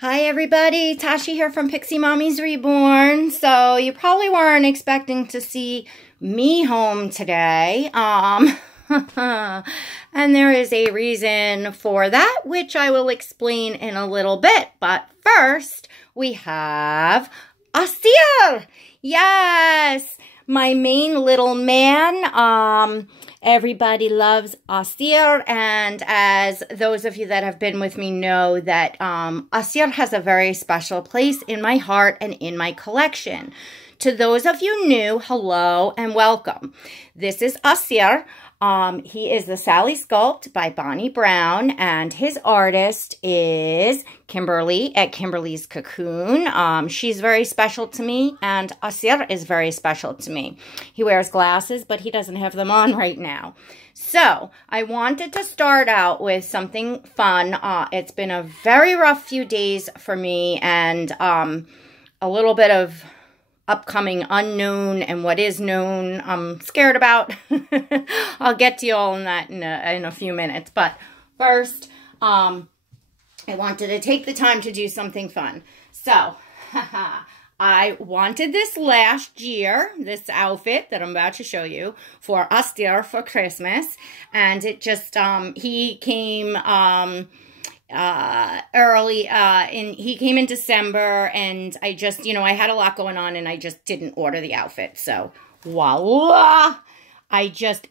Hi everybody, Tashi here from Pixie Mommy's Reborn. So you probably weren't expecting to see me home today. And there is a reason for that, which I will explain in a little bit. But first, we have Assir. Yes, my main little man. Everybody loves Assir, and as those of you that have been with me know that Assir has a very special place in my heart and in my collection. To those of you new, hello and welcome. This is Assir. He is the Sally Sculpt by Bonnie Brown, and his artist is Kymberlee at Kymberlee's Cocoon. She's very special to me, and Assir is very special to me. He wears glasses, but he doesn't have them on right now. So, I wanted to start out with something fun. It's been a very rough few days for me, and a little bit of upcoming unknown and what is known I'm scared about. I'll get to you all in that in a few minutes. But first, I wanted to take the time to do something fun. So, I wanted this last year, this outfit that I'm about to show you, for Assir for Christmas. And it just, he came he came in December, and I just, I had a lot going on and I just didn't order the outfit. So voila,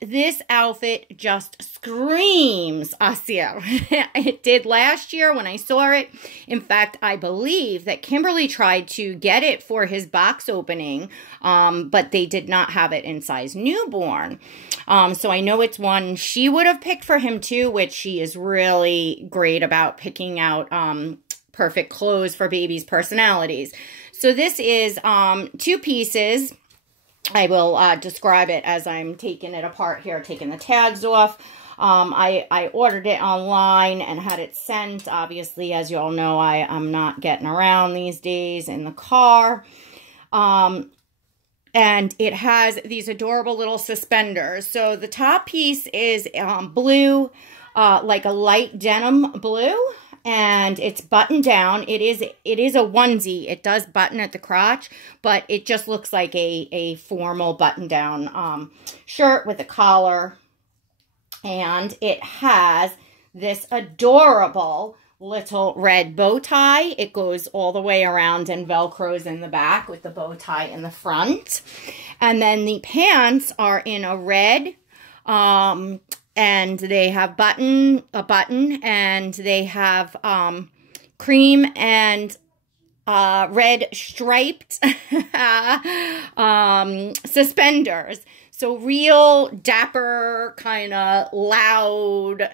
this outfit just screams Assir. It did last year when I saw it. In fact, I believe that Kymberlee tried to get it for his box opening, but they did not have it in size newborn. So I know it's one she would have picked for him too, which she is really great about picking out perfect clothes for babies' personalities. So this is 2 pieces. I will describe it as I'm taking it apart here, taking the tags off. I ordered it online and had it sent. Obviously, as you all know, I'm not getting around these days in the car. And it has these adorable little suspenders. So the top piece is blue, like a light denim blue. And it's buttoned down. It is a onesie. It does button at the crotch, but it just looks like a formal button-down shirt with a collar. And it has this adorable little red bow tie. It goes all the way around and Velcros in the back with the bow tie in the front. And then the pants are in a red, and they have a button, and they have cream and red striped suspenders. So real dapper, kind of loud,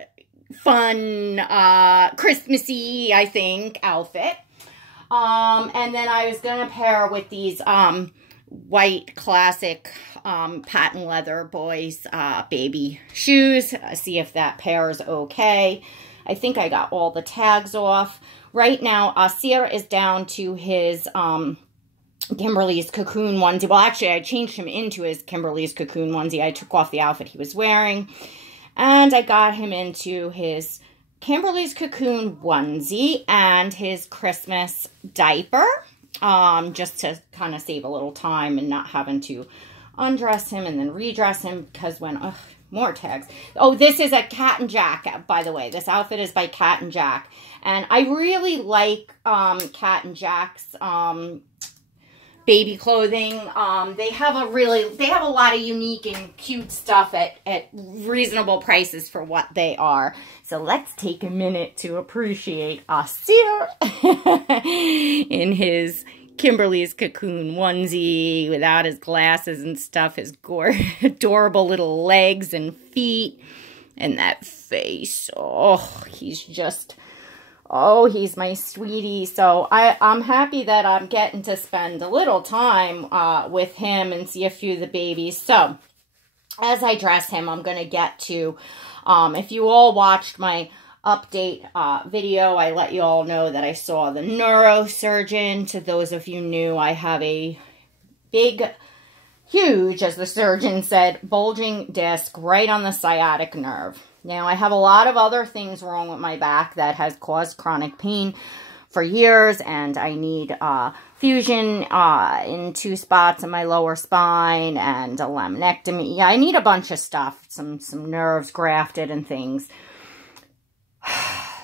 fun, Christmassy, I think, outfit. And then I was going to pair with these white classic patent leather boys baby shoes. See if that pairs okay. I think I got all the tags off. Right now, Assir is down to his Kymberlee's Cocoon onesie. Well, actually, I changed him into his Kymberlee's Cocoon onesie. I took off the outfit he was wearing, and I got him into his Kymberlee's Cocoon onesie and his Christmas diaper, just to kind of save a little time and not having to undress him and then redress him, because when, more tags. Oh, this is a Cat and Jack, by the way. This outfit is by Cat and Jack. And I really like Cat and Jack's baby clothing. They have a lot of unique and cute stuff at reasonable prices for what they are. So let's take a minute to appreciate Assir in his Kymberlee's Cocoon onesie without his glasses and stuff, his adorable little legs and feet, and that face. Oh, he's my sweetie. So I'm happy that I'm getting to spend a little time with him and see a few of the babies. So as I dress him, I'm going to get to, if you all watched my update video, I let you all know that I saw the neurosurgeon. To those of you new, I have a big, huge, as the surgeon said, bulging disc right on the sciatic nerve. Now, I have a lot of other things wrong with my back that has caused chronic pain for years, and I need fusion in 2 spots in my lower spine and a laminectomy. Yeah, I need a bunch of stuff, some nerves grafted and things.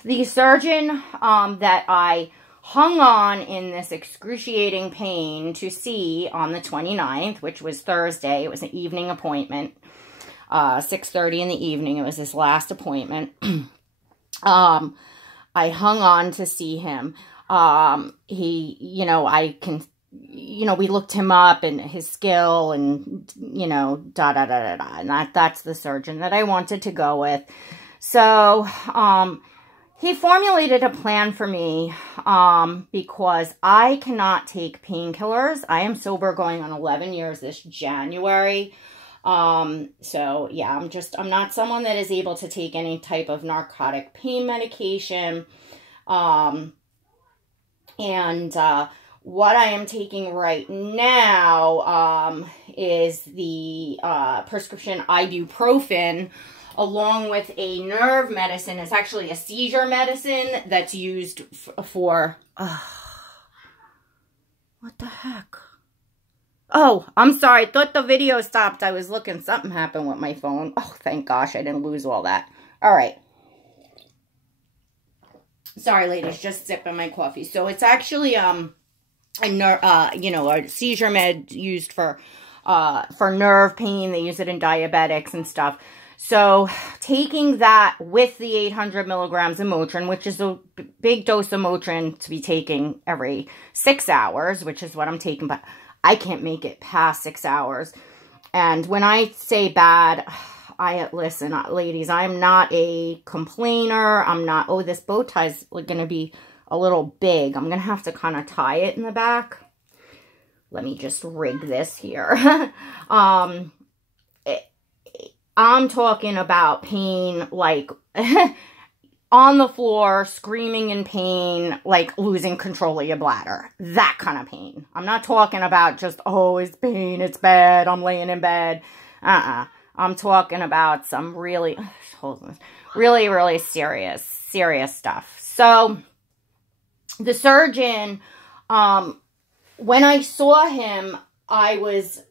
The surgeon that I hung on in this excruciating pain to see on the 29th, which was Thursday. It was an evening appointment, 6:30 in the evening. It was his last appointment. I hung on to see him. He, you know, we looked him up and his skill and, you know, and that's the surgeon that I wanted to go with. So, he formulated a plan for me, because I cannot take painkillers. I am sober going on 11 years this January. So yeah, I'm not someone that is able to take any type of narcotic pain medication. What I am taking right now, is the, prescription ibuprofen, along with a nerve medicine. It's actually a seizure medicine that's used for, what the heck? Oh, I'm sorry. I thought the video stopped. I was looking. Something happened with my phone. Oh, thank gosh, I didn't lose all that. All right. Sorry, ladies, just sipping my coffee. So it's actually, a seizure med used for nerve pain. They use it in diabetics and stuff. So taking that with the 800 milligrams of Motrin, which is a big dose of Motrin to be taking every 6 hours, which is what I'm taking, but I can't make it past 6 hours. And when I say bad, listen, ladies, I'm not a complainer. I'm not, oh, this bow tie's going to be a little big. I'm going to have to kind of tie it in the back. Let me just rig this here. I'm talking about pain, like, on the floor, screaming in pain, like losing control of your bladder. That kind of pain. I'm not talking about just, oh, it's pain, it's bad, I'm laying in bed. I'm talking about some really, really serious stuff. So, the surgeon, when I saw him, I was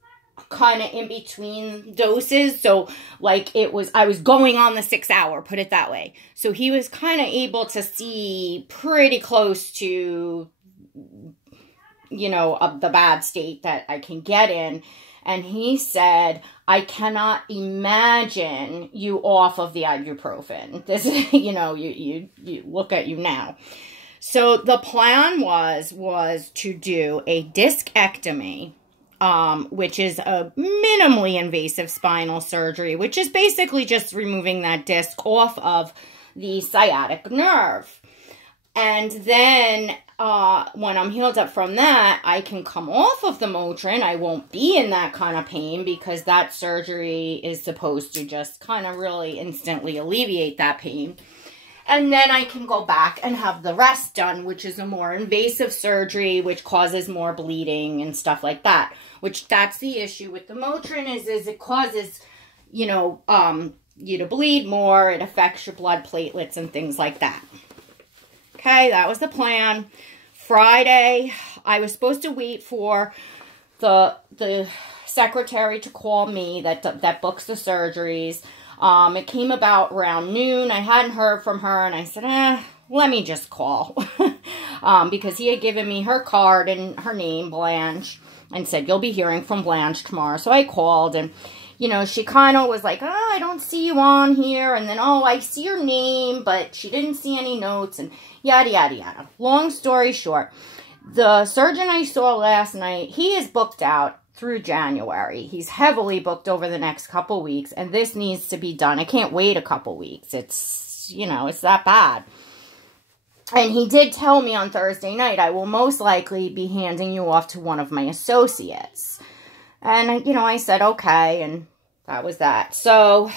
kind of in between doses. So like I was going on the 6 hour, put it that way. So he was kind of able to see pretty close to, you know, the bad state that I can get in. And he said, I cannot imagine you off of the ibuprofen. This is, you know, you look at you now. So the plan was to do a discectomy, which is a minimally invasive spinal surgery, which is basically just removing that disc off of the sciatic nerve. And then when I'm healed up from that, I can come off of the Motrin. I won't be in that kind of pain because that surgery is supposed to just kind of really instantly alleviate that pain. And then I can go back and have the rest done, which is a more invasive surgery, which causes more bleeding and stuff like that. Which that's the issue with the Motrin is it causes, you know, you to bleed more. It affects your blood platelets and things like that. Okay, that was the plan. Friday, I was supposed to wait for the secretary to call me that books the surgeries. It came about around noon. I hadn't heard from her, and I said, let me just call. Because he had given me her card and her name, Blanche, and said, you'll be hearing from Blanche tomorrow. So I called, and, you know, she kind of was like, oh, I don't see you on here. And then, oh, I see your name, but she didn't see any notes, and yada, yada, yada. Long story short, the surgeon I saw last night, he is booked out through January. He's heavily booked over the next couple weeks, and this needs to be done. I can't wait a couple weeks. It's, you know, it's that bad. And he did tell me on Thursday night, I will most likely be handing you off to one of my associates. And, you know, I said, okay, and that was that. So,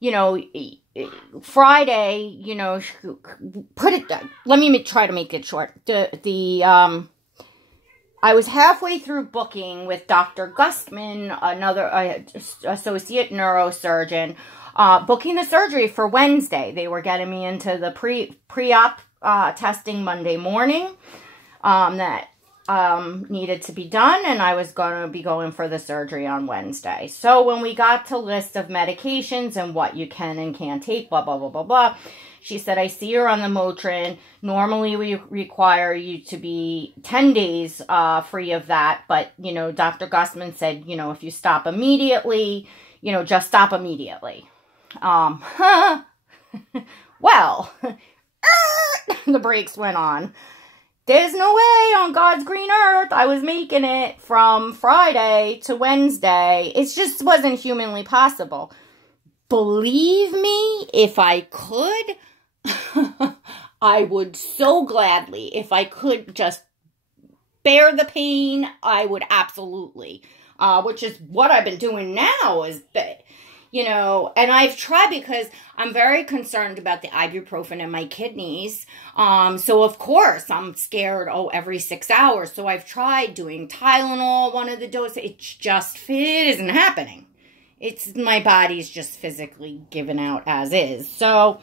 you know, Friday, you know, let me try to make it short. I was halfway through booking with Dr. Gustman, another associate neurosurgeon, booking the surgery for Wednesday. They were getting me into the pre-op testing Monday morning that needed to be done, and I was going to be going for the surgery on Wednesday. So when we got to list of medications and what you can and can't take, blah, blah, blah, blah, blah, she said, I see you're on the Motrin. Normally, we require you to be 10 days free of that. But, you know, Dr. Gussman said, you know, if you stop immediately, you know, just stop immediately. Well, the brakes went on. There's no way on God's green earth I was making it from Friday to Wednesday. It just wasn't humanly possible. Believe me, if I could, I would so gladly, if I could just bear the pain, I would absolutely, which is what I've been doing now is, you know, and I've tried because I'm very concerned about the ibuprofen in my kidneys. So of course I'm scared, every 6 hours. So I've tried doing Tylenol, one of the doses. It just isn't happening. My body's just physically given out as is. So,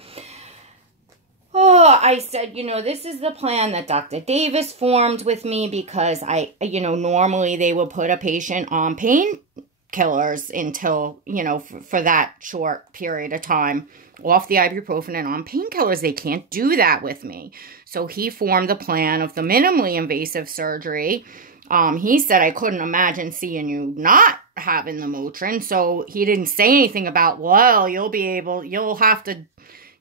I said, you know, this is the plan that Dr. Davis formed with me because normally they will put a patient on painkillers until, you know, for that short period of time off the ibuprofen and on painkillers. They can't do that with me. So he formed the plan of the minimally invasive surgery. He said, I couldn't imagine seeing you not having the Motrin. So he didn't say anything about, well, you'll have to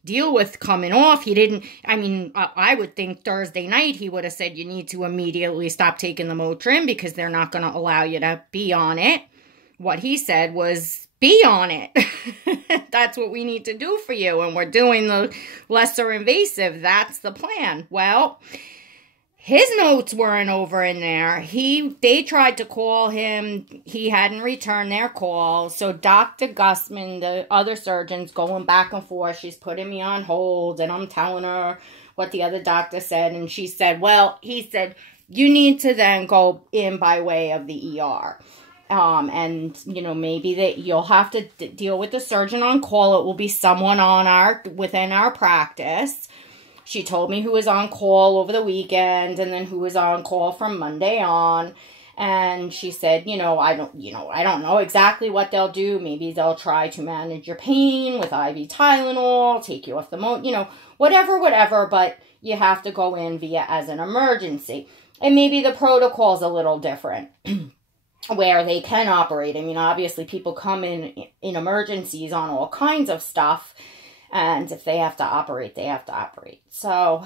deal with coming off. He didn't, I would think Thursday night he would have said you need to immediately stop taking the Motrin because they're not going to allow you to be on it. What he said was, be on it. That's what we need to do for you. And we're doing the lesser invasive. That's the plan. Well, his notes weren't over in there. They tried to call him. He hadn't returned their call. So Dr. Gussman, the other surgeon's going back and forth. She's putting me on hold, and I'm telling her what the other doctor said. And she said, well, he said, you need to then go in by way of the ER. And, you know, maybe that you'll have to deal with the surgeon on call. It will be someone within our practice. She told me who was on call over the weekend and then who was on call from Monday on. And she said, I don't know exactly what they'll do. Maybe they'll try to manage your pain with IV Tylenol, take you off the whatever, but you have to go in as an emergency. And maybe the protocol's a little different where they can operate. Obviously people come in emergencies on all kinds of stuff. And if they have to operate, they have to operate. So,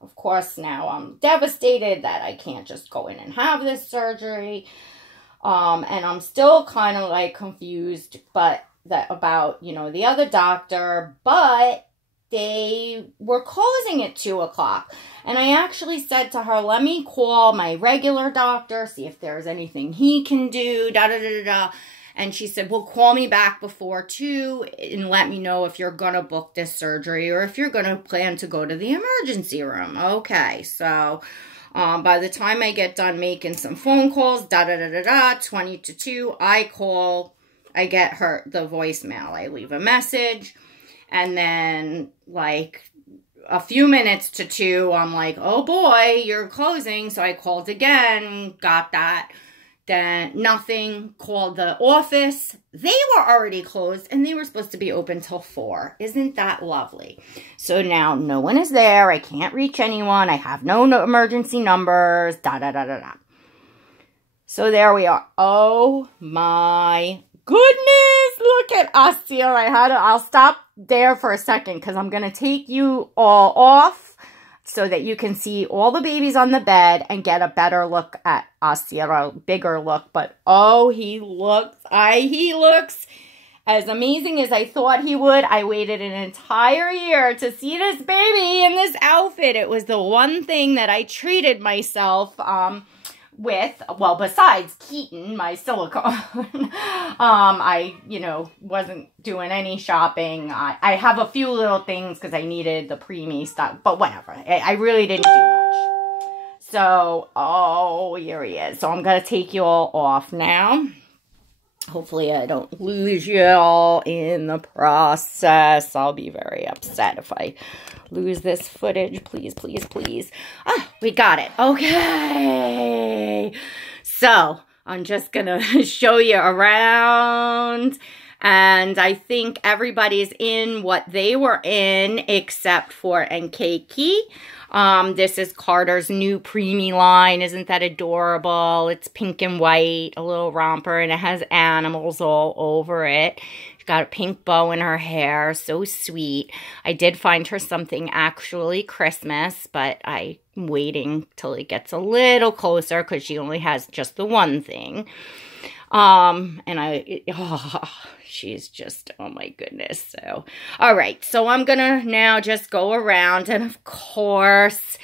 of course, now I'm devastated that I can't just go in and have this surgery. And I'm still kind of like confused about the other doctor. But they were closing at 2 o'clock. And I actually said to her, let me call my regular doctor, see if there's anything he can do, da-da-da-da-da. And she said, well, call me back before 2 and let me know if you're going to book this surgery or if you're going to plan to go to the emergency room. Okay, so by the time I get done making some phone calls, 20 to 2, I get the voicemail. I leave a message. And then, like, a few minutes to 2, I'm like, oh boy, you're closing. So I called again, got that. Then nothing, called the office. They were already closed and they were supposed to be open till 4. Isn't that lovely? So now no one is there. I can't reach anyone. I have no emergency numbers. Da-da-da-da-da. So there we are. Oh my goodness. Look at Assir. I'll stop there for a second because I'm going to take you all off so that you can see all the babies on the bed and get a better look at Assir, a bigger look. But oh, he looks as amazing as I thought he would. I waited an entire year to see this baby in this outfit. It was the one thing that I treated myself with, well, besides Keaton, my silicone. I, wasn't doing any shopping. I have a few little things because I needed the preemie stuff, but whatever. I really didn't do much. So, oh, here he is. So I'm going to take you all off now. Hopefully I don't lose you all in the process. I'll be very upset if I lose this footage. Please, please, please. Ah, we got it. Okay. So I'm just going to show you around. And I think everybody's in what they were in except for Nkeki. This is Carter's new preemie line. Isn't that adorable? It's pink and white, a little romper, and it has animals all over it. She's got a pink bow in her hair. So sweet. I did find her something actually Christmas, but I'm waiting till it gets a little closer because she only has just the one thing. She's just, oh my goodness. So, all right. So I'm going to now just go around. And of course,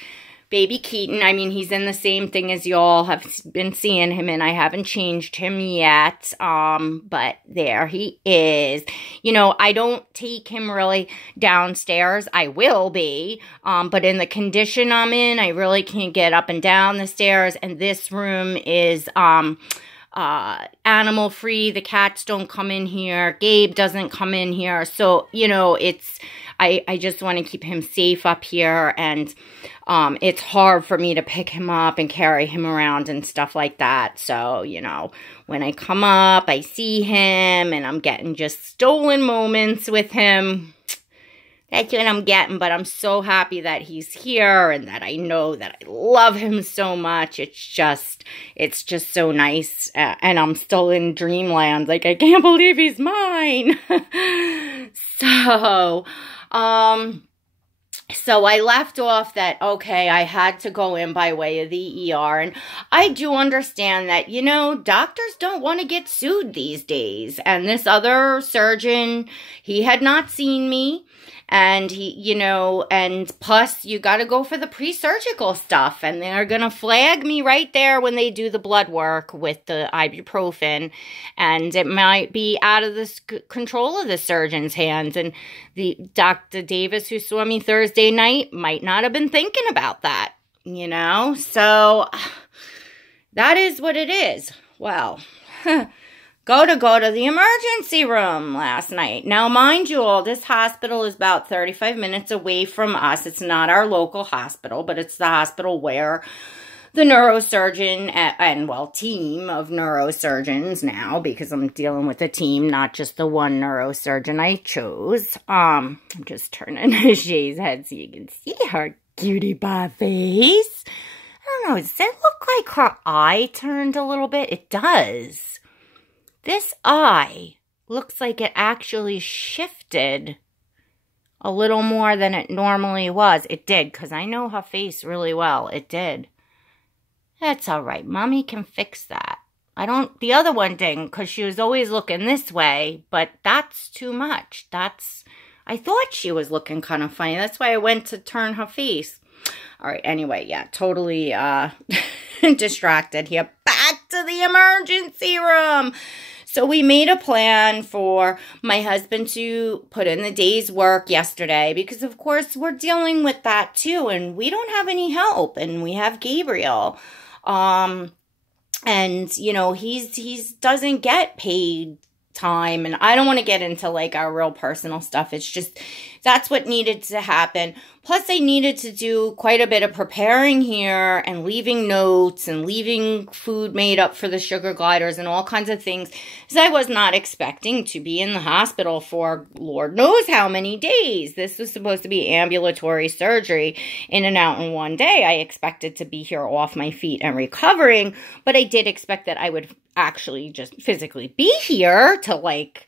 baby Keaton, I mean, he's in the same thing as y'all have been seeing him in. I haven't changed him yet. But there he is. You know, I don't take him really downstairs. I will be. But in the condition I'm in, I really can't get up and down the stairs. And this room is, animal free. The cats don't come in here. Gabe doesn't come in here. So, you know, it's, I just want to keep him safe up here. And, it's hard for me to pick him up and carry him around and stuff like that. So, you know, when I come up, I see him and I'm getting just stolen moments with him. That's what I'm getting, but I'm so happy that he's here and that I know that I love him so much. It's just so nice. And I'm still in dreamland. Like, I can't believe he's mine. So I left off that, okay, I had to go in by way of the ER. And I do understand that, you know, doctors don't want to get sued these days. And this other surgeon, he had not seen me. And he, you know, and plus you got to go for the pre-surgical stuff. And they're going to flag me right there when they do the blood work with the ibuprofen. And it might be out of the control of the surgeon's hands. And the Dr. Davis, who saw me Thursday night, might not have been thinking about that, you know. So that is what it is. Well, go to the emergency room last night. Now, mind you all, this hospital is about 35 minutes away from us. It's not our local hospital, but it's the hospital where the neurosurgeon and well, team of neurosurgeons now, because I'm dealing with a team, not just the one neurosurgeon I chose. I'm just turning Shay's head so you can see her cutie pie face. I don't know, does it look like her eye turned a little bit? It does. This eye looks like it actually shifted a little more than it normally was. It did, because I know her face really well. It did. That's all right. Mommy can fix that. The other one didn't, because she was always looking this way, but that's too much. I thought she was looking kind of funny. That's why I went to turn her face. All right, anyway, yeah, totally distracted here. Back to the emergency room. So we made a plan for my husband to put in the day's work yesterday because, of course, we're dealing with that too. And we don't have any help. And we have Gabriel. And, you know, he's doesn't get paid time. And I don't want to get into, like, our real personal stuff. It's just, that's what needed to happen. Plus, I needed to do quite a bit of preparing here and leaving notes and leaving food made up for the sugar gliders and all kinds of things. Because I was not expecting to be in the hospital for Lord knows how many days. This was supposed to be ambulatory surgery, in and out in one day. I expected to be here off my feet and recovering, but I did expect that I would actually just physically be here to, like,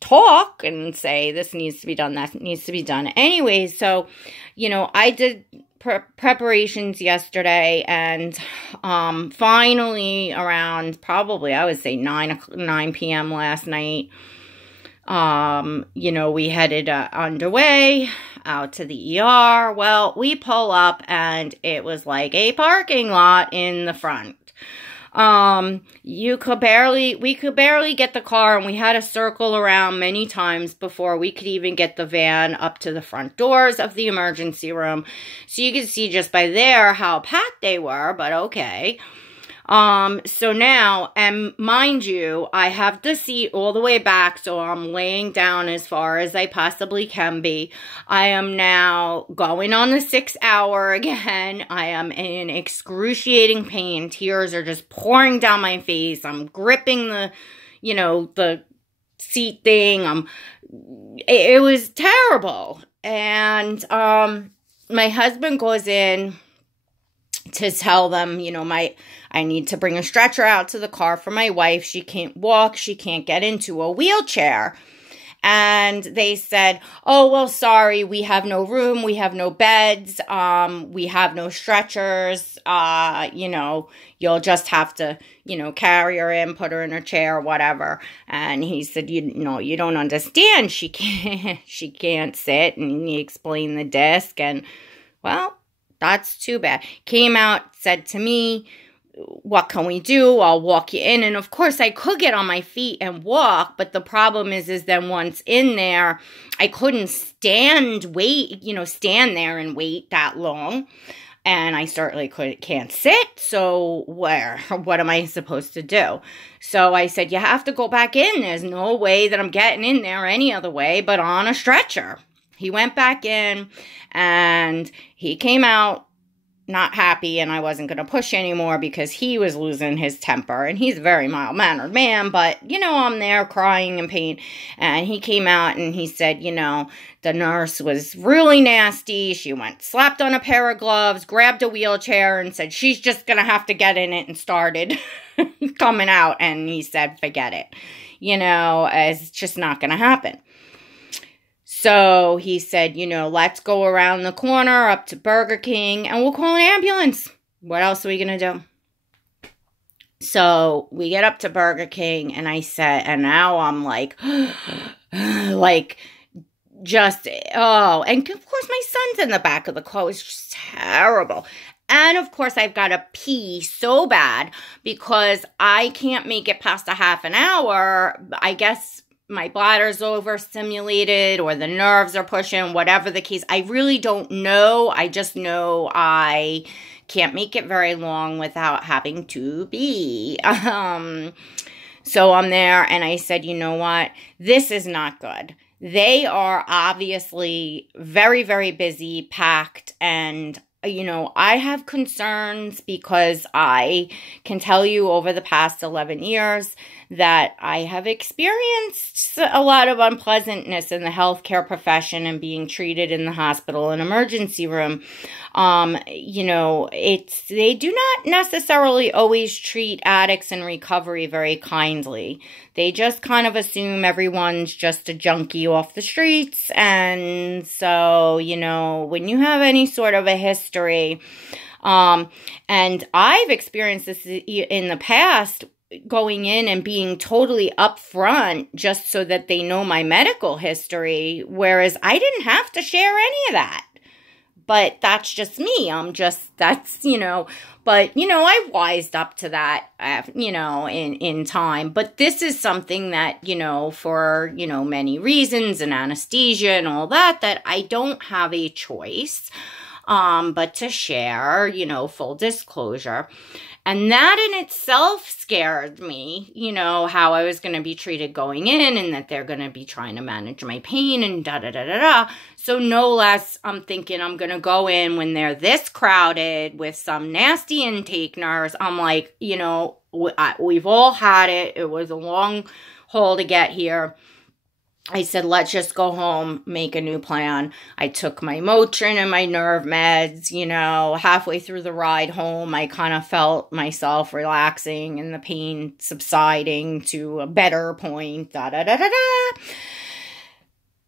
talk and say this needs to be done, that needs to be done. Anyway, so, you know, I did preparations yesterday, and finally around probably, I would say 9 p.m. last night, you know, we headed underway out to the ER. Well, we pull up and it was like a parking lot in the front. We could barely get the car, and we had to circle around many times before we could even get the van up to the front doors of the emergency room. So you could see just by there how packed they were, but okay. So now, and mind you, I have the seat all the way back, so I'm laying down as far as I possibly can be. I am now going on the 6th hour again. I am in excruciating pain. Tears are just pouring down my face. I'm gripping the, the seat thing. It was terrible. And, my husband goes in to tell them, I need to bring a stretcher out to the car for my wife. She can't walk. She can't get into a wheelchair. And they said, oh, well, sorry, we have no room. We have no beds. We have no stretchers. You'll just have to, carry her in, put her in a chair, whatever. And he said, you don't understand. She can't sit. And he explained the disc. And, well, that's too bad. Came out, said to me, what can we do? I'll walk you in. And of course I could get on my feet and walk, but the problem is then once in there, I couldn't stand there and wait that long. And I certainly can't sit. So what am I supposed to do? So I said, you have to go back in. There's no way that I'm getting in there any other way but on a stretcher. He went back in and he came out not happy, and I wasn't going to push anymore because he was losing his temper, and he's a very mild-mannered man, but, I'm there crying in pain, and he came out and he said, the nurse was really nasty. She slapped on a pair of gloves, grabbed a wheelchair, and said, she's just going to have to get in it, and started coming out, and he said, forget it. It's just not going to happen. So he said, let's go around the corner up to Burger King and we'll call an ambulance. What else are we going to do? So we get up to Burger King and I said, and now I'm like, and of course my son's in the back of the car. It's just terrible. And of course I've got to pee so bad because I can't make it past a half an hour. I guess my bladder's overstimulated or the nerves are pushing, whatever the case. I really don't know. I just know I can't make it very long without having to pee. So I'm there and I said, you know what? This is not good. They are obviously very, very busy, packed, and I have concerns because I can tell you over the past 11 years that I have experienced a lot of unpleasantness in the healthcare profession and being treated in the hospital and emergency room. They do not necessarily always treat addicts in recovery very kindly. They just kind of assume everyone's just a junkie off the streets. And so, when you have any sort of a history, and I've experienced this in the past, going in and being totally upfront just so that they know my medical history, whereas I didn't have to share any of that. But that's just me. But, I wised up to that, in time. But this is something that, for, many reasons and anesthesia and all that I don't have a choice, but to share, full disclosure. And that in itself scared me, how I was going to be treated going in and that they're going to be trying to manage my pain and da-da-da-da-da. So no less, I'm thinking I'm going to go in when they're this crowded with some nasty intake nurse. I'm like, we've all had it. It was a long haul to get here. I said, let's just go home, make a new plan. I took my Motrin and my nerve meds, halfway through the ride home, I kind of felt myself relaxing and the pain subsiding to a better point, da-da-da-da-da.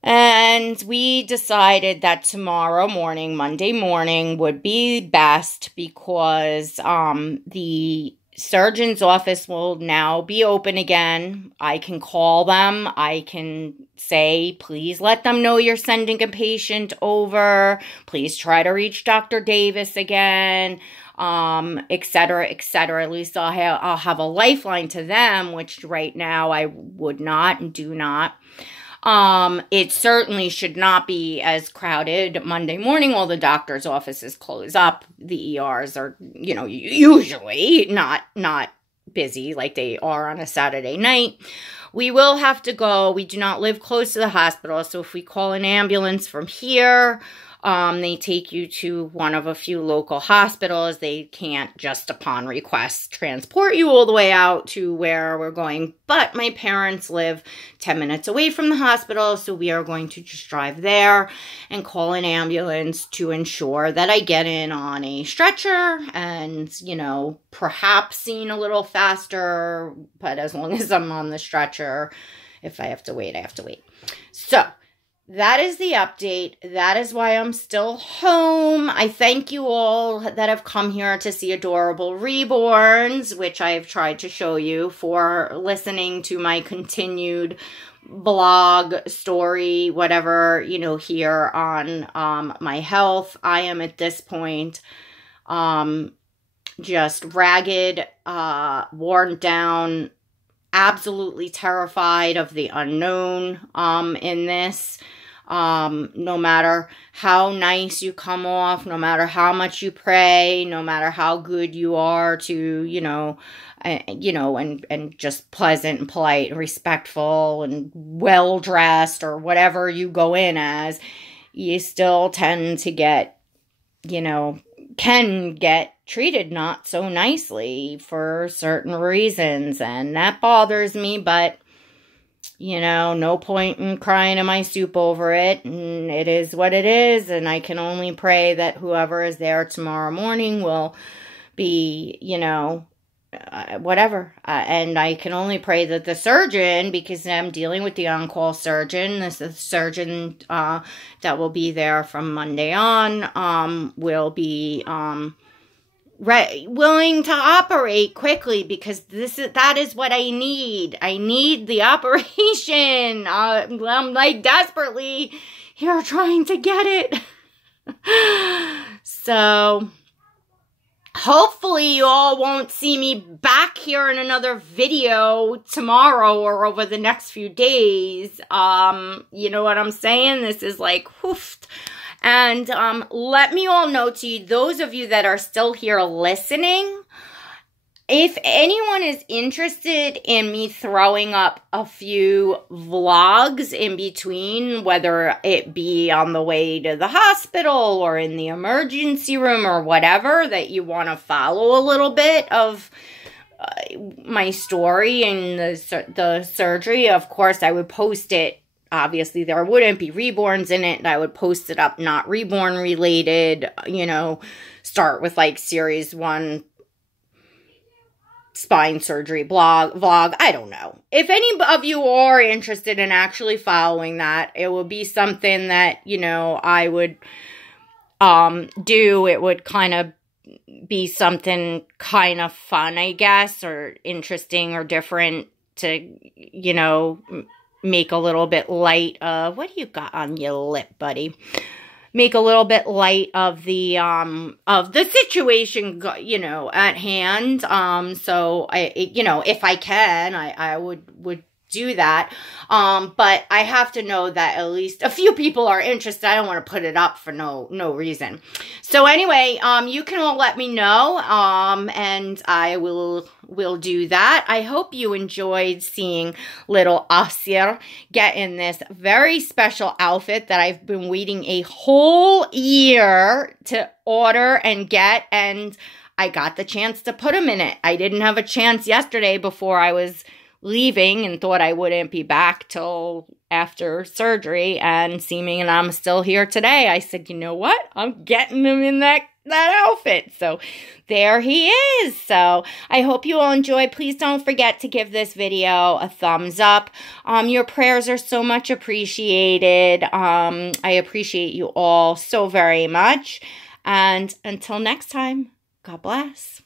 And we decided that tomorrow morning, Monday morning, would be best because the surgeon's office will now be open again. I can call them. I can say, please let them know you're sending a patient over. Please try to reach Dr. Davis again, et cetera, et cetera. At least I'll have a lifeline to them, which right now I would not and do not. It certainly should not be as crowded Monday morning. All the doctor's offices close up. The ERs are, you know, usually not busy like they are on a Saturday night. We will have to go. We do not live close to the hospital, so if we call an ambulance from here, they take you to one of a few local hospitals. They can't just upon request transport you all the way out to where we're going. But my parents live 10 minutes away from the hospital, so we are going to just drive there and call an ambulance to ensure that I get in on a stretcher and, you know, perhaps seen a little faster. But as long as I'm on the stretcher, if I have to wait, I have to wait. So that is the update. That is why I'm still home. I thank you all that have come here to see adorable reborns, which I've tried to show you, for listening to my continued blog story, whatever, you know, here on my health. I am at this point just ragged, worn down, absolutely terrified of the unknown in this. No matter how nice you come off, no matter how much you pray, no matter how good you are to, you know, and just pleasant and polite and respectful and well-dressed or whatever you go in as, you still tend to get, you know, can get treated not so nicely for certain reasons, and that bothers me, but you know, no point in crying in my soup over it, and it is what it is, and I can only pray that whoever is there tomorrow morning will be, you know, whatever, and I can only pray that the surgeon, because I'm dealing with the on-call surgeon, this is the surgeon that will be there from Monday on, will be willing to operate quickly, because that is what I need. I need the operation. I'm like desperately here trying to get it. So hopefully you all won't see me back here in another video tomorrow or over the next few days. You know what I'm saying? This is like, whoofed. And let me all know, to you, those of you that are still here listening, if anyone is interested in me throwing up a few vlogs in between, whether it be on the way to the hospital or in the emergency room or whatever, that you want to follow a little bit of my story and the surgery, of course, I would post it. Obviously, there wouldn't be reborns in it. I would post it up, not reborn related, you know, start with like series 1 spine surgery vlog. I don't know. If any of you are interested in actually following that, it would be something that, you know, I would do. It would kind of be something kind of fun, I guess, or interesting or different to, you know, make a little bit light of, what do you got on your lip, buddy? Make a little bit light of the situation, you know, at hand. So you know, if I can, I would do that. But I have to know that at least a few people are interested. I don't want to put it up for no reason. So anyway, you can all let me know, and I will do that. I hope you enjoyed seeing little Assir get in this very special outfit that I've been waiting a whole year to order and get, and I got the chance to put him in it. I didn't have a chance yesterday before I was leaving and thought I wouldn't be back till after surgery, and seeming and I'm still here today. I said, you know what? I'm getting him in that outfit. So there he is. So I hope you all enjoy. Please don't forget to give this video a thumbs up. Your prayers are so much appreciated. I appreciate you all so very much. And until next time, God bless.